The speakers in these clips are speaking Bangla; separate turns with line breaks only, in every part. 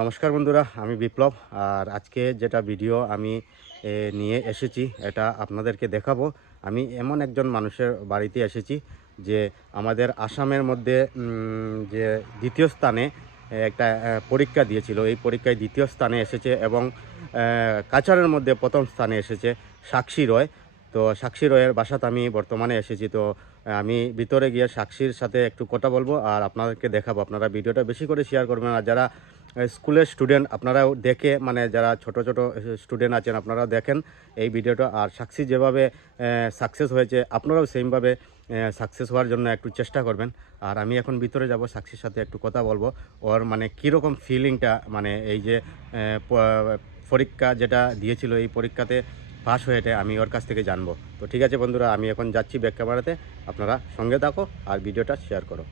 নমস্কার বন্ধুরা, আমি বিপ্লব। আর আজকে যেটা ভিডিও আমি নিয়ে এসেছি, এটা আপনাদেরকে দেখাবো। আমি এমন একজন মানুষের বাড়িতে এসেছি যে আমাদের আসামের মধ্যে যে দ্বিতীয় স্থানে একটা পরীক্ষা দিয়েছিল। এই পরীক্ষায় দ্বিতীয় স্থানে এসেছে এবং কাচারের মধ্যে প্রথম স্থানে এসেছে সাক্ষী রয়। তো সাক্ষী রয়ের বাসাতে আমি বর্তমানে এসেছি। তো আমি ভিতরে গিয়ে সাক্ষীর সাথে একটু কথা বলব আর আপনাদেরকে দেখাবো। আপনারা ভিডিওটা বেশি করে শেয়ার করবেন আর যারা স্কুলের স্টুডেন্ট আপনারাও দেখে মানে যারা ছোট ছোট স্টুডেন্ট আছেন, আপনারাও দেখেন এই ভিডিওটা। আর সাক্ষী যেভাবে সাকসেস হয়েছে, আপনারাও সেমভাবে সাকসেস হওয়ার জন্য একটু চেষ্টা করবেন। আর আমি এখন ভিতরে যাব, সাক্ষীর সাথে একটু কথা বলব। ওর মানে কীরকম ফিলিংটা মানে এই যে পরীক্ষা যেটা দিয়েছিল এই পরীক্ষাতে পাস হয়েছে আমি ওর কাছ থেকে জানব। তো ঠিক আছে বন্ধুরা, আমি এখন যাচ্ছি ব্যাক ক্যামেরাতে, আপনারা সঙ্গে থাকো আর ভিডিওটা শেয়ার করো।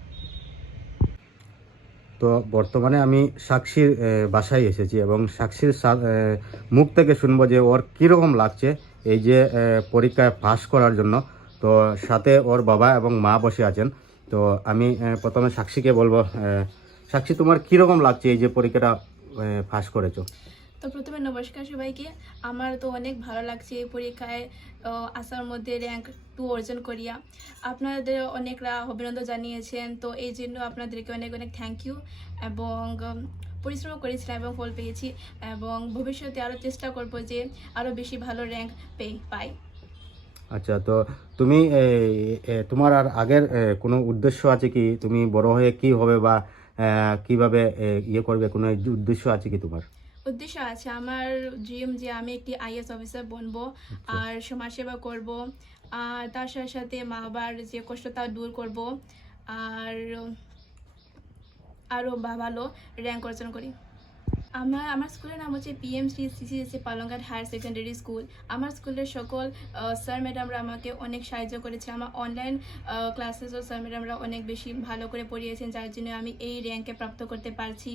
তো বর্তমানে আমি সাক্ষীর বাসায় এসেছি এবং সাক্ষীর মুখ থেকে শুনব যে ওর কীরকম লাগছে এই যে পরীক্ষায় পাস করার জন্য। তো সাথে ওর বাবা এবং মা বসে আছেন। তো আমি প্রথমে সাক্ষীকে বলব সাক্ষী তোমার কীরকম লাগছে এই যে পরীক্ষাটা পাস করেছ?
তো প্রথমে নমস্কার সবাইকে। আমার তো অনেক ভালো লাগছে এই পরীক্ষায় আসার মধ্যে র্যাঙ্ক টু অর্জন করিয়া। আপনাদের অনেকরা অভিনন্দন জানিয়েছেন, তো এই জন্য আপনাদেরকে অনেক অনেক থ্যাংক ইউ এবং পরিশ্রম করেছিলাম এবং ফল পেয়েছি এবং ভবিষ্যতে আরও চেষ্টা করব যে আরও বেশি ভালো র্যাঙ্ক পেয়ে, পাই।
আচ্ছা তো তুমি তোমার আর আগের কোনো উদ্দেশ্য আছে কি? তুমি বড় হয়ে কি হবে বা কীভাবে ইয়ে করবে? কোনো উদ্দেশ্য আছে কি তোমার?
উদ্দেশ্য আছে আমার ড্রিম যে আমি একটি আইএস অফিসার বনবো আর সমাজসেবা করব আর তার সাথে সাথে মা বাবার যে কষ্টতা দূর করব আর আরও ভালো র্যাঙ্ক অর্জন করি। আমার আমার স্কুলের নাম হচ্ছে PM Shri CCSC Palongghat higher secondary school আমার স্কুলের সকল স্যার ম্যাডামরা আমাকে অনেক সাহায্য করেছে। আমার অনলাইন ক্লাসেসও স্যার ম্যাডামরা অনেক বেশি ভালো করে পড়িয়েছেন যার জন্য আমি এই র্যাঙ্কে প্রাপ্ত করতে পারছি।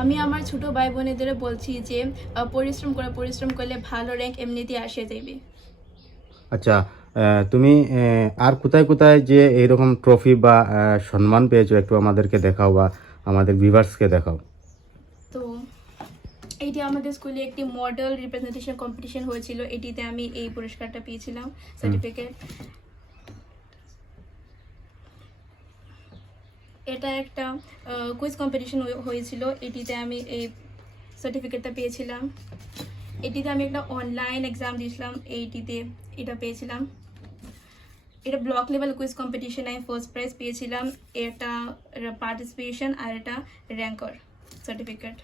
আমি আমার ছোট ভাই বোনেদেরও বলছি যে পরিশ্রম করে পরিশ্রম করলে ভালো র্যাঙ্ক এমনিতেই আসে যাবে
আচ্ছা তুমি আর কোথায় কোথায় যে এইরকম ট্রফি বা সম্মান পেয়েছ একটু আমাদেরকে দেখাও বা আমাদের ভিভার্সকে দেখাও।
তো এইটি আমাদের স্কুলে একটি মডেল রিপ্রেজেন্টেশন কম্পিটিশন হয়েছিল। এটিতে আমি এই পুরস্কারটা পেয়েছিলাম সার্টিফিকেট এটা একটা কুইজ কম্পিটিশন হয়েছিল। এটিতে আমি এই সার্টিফিকেটটা পেয়েছিলাম। এটিতে আমি একটা অনলাইন এক্সাম দিয়েছিলাম। এইটিতে এটা পেয়েছিলাম। এটা ব্লক লেভেল কুইজ কম্পিটিশনে আমি ফার্স্ট প্রাইজ পেয়েছিলাম। এটা পার্টিসিপেশন আর এটা র্যাঙ্কর সার্টিফিকেট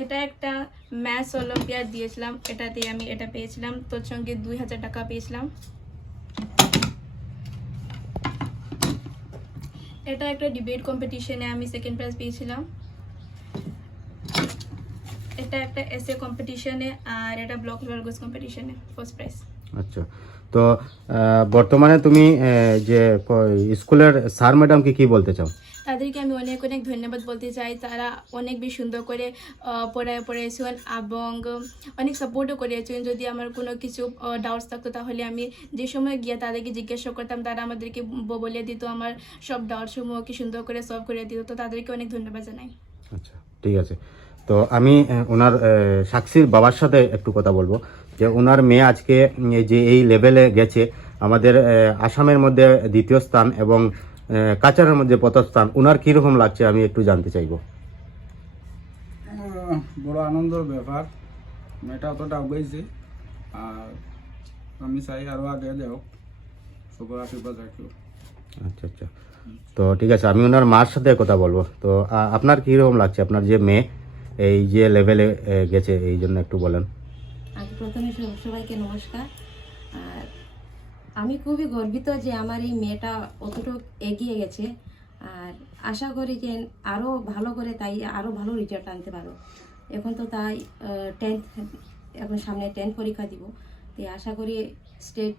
এটা একটা ম্যাথস অলিম্পিয়াড দিয়েছিলাম। এটাতে আমি এটা পেয়েছিলাম। তোর সঙ্গে দুই হাজার টাকা পেয়েছিলাম। এটা একটা ডিবেট কম্পিটিশনে আমি সেকেন্ড প্রাইজ পেয়েছিলাম। এটা একটা এসএ কম্পিটিশনে আর এটা ব্লক লেভেল গোস কম্পিটিশনে ফার্স্ট প্রাইজ
আচ্ছা। তো বর্তমানে তুমি যে স্কুলের স্যার ম্যাডামকে কি বলতে চাও?
তাদেরকে আমি অনেক অনেক ধন্যবাদ বলতে চাই। তারা অনেক বেশি সুন্দর করে পড়ায় পড়েছেন এবং অনেক সাপোর্টও করিয়েছেন। যদি আমার কোনো কিছু ডাউটস থাকতো তাহলে আমি যে সময় গিয়ে তাদেরকে জিজ্ঞাসা করতাম, তারা আমাদেরকে বলে দিত, আমার সব ডাউটসমূহ কি সুন্দর করে সলভ করে দিত। তো তাদেরকে অনেক ধন্যবাদ জানাই।
আচ্ছা ঠিক আছে। তো আমি ওনার সাক্ষীর বাবার সাথে একটু কথা বলব। যে ওনার মেয়ে আজকে যে এই লেভেলে গেছে, আমাদের আসামের মধ্যে দ্বিতীয় স্থান এবং কাছাড়ের মধ্যে পথস্থান ওনার কীরকম লাগছে আমি একটু জানতে চাইব।
বড় আনন্দের ব্যাপার। মেয়েটা অতটা আগাইছে আর আমি চাই আরও আগে যাও সবার আশীর্বাদ রাখিও
আচ্ছা আচ্ছা। তো ঠিক আছে আমি ওনার মার সাথে কথা বলব। তো আপনার কীরকম লাগছে? আপনার যে মেয়ে এই যে লেভেলে গেছে এই জন্য একটু বলেন।
আগে প্রথমে সবাইকে নমস্কার। আমি খুবই গর্বিত যে আমার এই মেয়েটা অতটুকু এগিয়ে গেছে। আর আশা করি যে আরও ভালো করে তাই আরও ভালো রেজাল্ট আনতে পারো। এখন তো তাই টেন্থ এখন সামনে টেন্থ পরীক্ষা দিব। তাই আশা করি স্টেট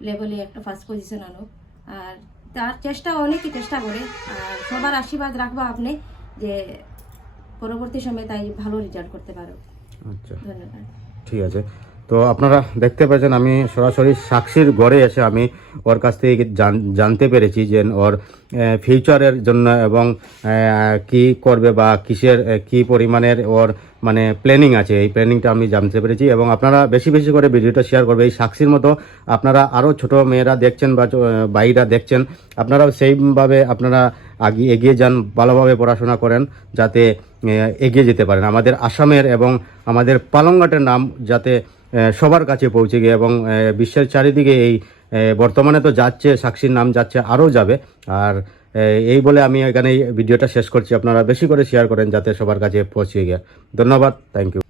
লেভেলে একটা ফার্স্ট পজিশন আনো আর তার চেষ্টা অনেকই চেষ্টা করে। আর সবার আশীর্বাদ রাখব আপনি যে পরবর্তী সময়ে তাই ভালো রেজাল্ট করতে পারো।
আচ্ছা।
ধন্যবাদ।
ঠিক আছে। তো আপনারা দেখতে পাচ্ছেন আমি সরাসরি সাক্ষীর গড়ে এসে আমি ওর কাছ থেকে জান- জানতে পেরেছি যে ওর ফিউচারের জন্য এবং কি করবে বা কিসের কি পরিমাণের ওর মানে প্ল্যানিং আছে। এই প্ল্যানিংটা আমি জানতে পেরেছি এবং আপনারা বেশি বেশি করে ভিডিওটা শেয়ার করবে। এই সাক্ষীর মতো আপনারা আরও ছোট মেয়েরা দেখছেন বা ভাইরা দেখছেন, আপনারাও সেইভাবে আপনারা আগে এগিয়ে যান, ভালোভাবে পড়াশোনা করেন যাতে এগিয়ে যেতে পারেন। আমাদের আসামের এবং আমাদের পালংঘাটের নাম যাতে সবার কাছে পৌঁছে গিয়ে এবং বিশ্বের চারিদিকে এই বর্তমানে তো যাচ্ছে, সাক্ষীর নাম যাচ্ছে, আরও যাবে। আর এই বলে আমি এখানে ভিডিওটা শেষ করছি। আপনারা বেশি করে শেয়ার করেন যাতে সবার কাছে পৌঁছে গিয়ে। ধন্যবাদ থ্যাংক ইউ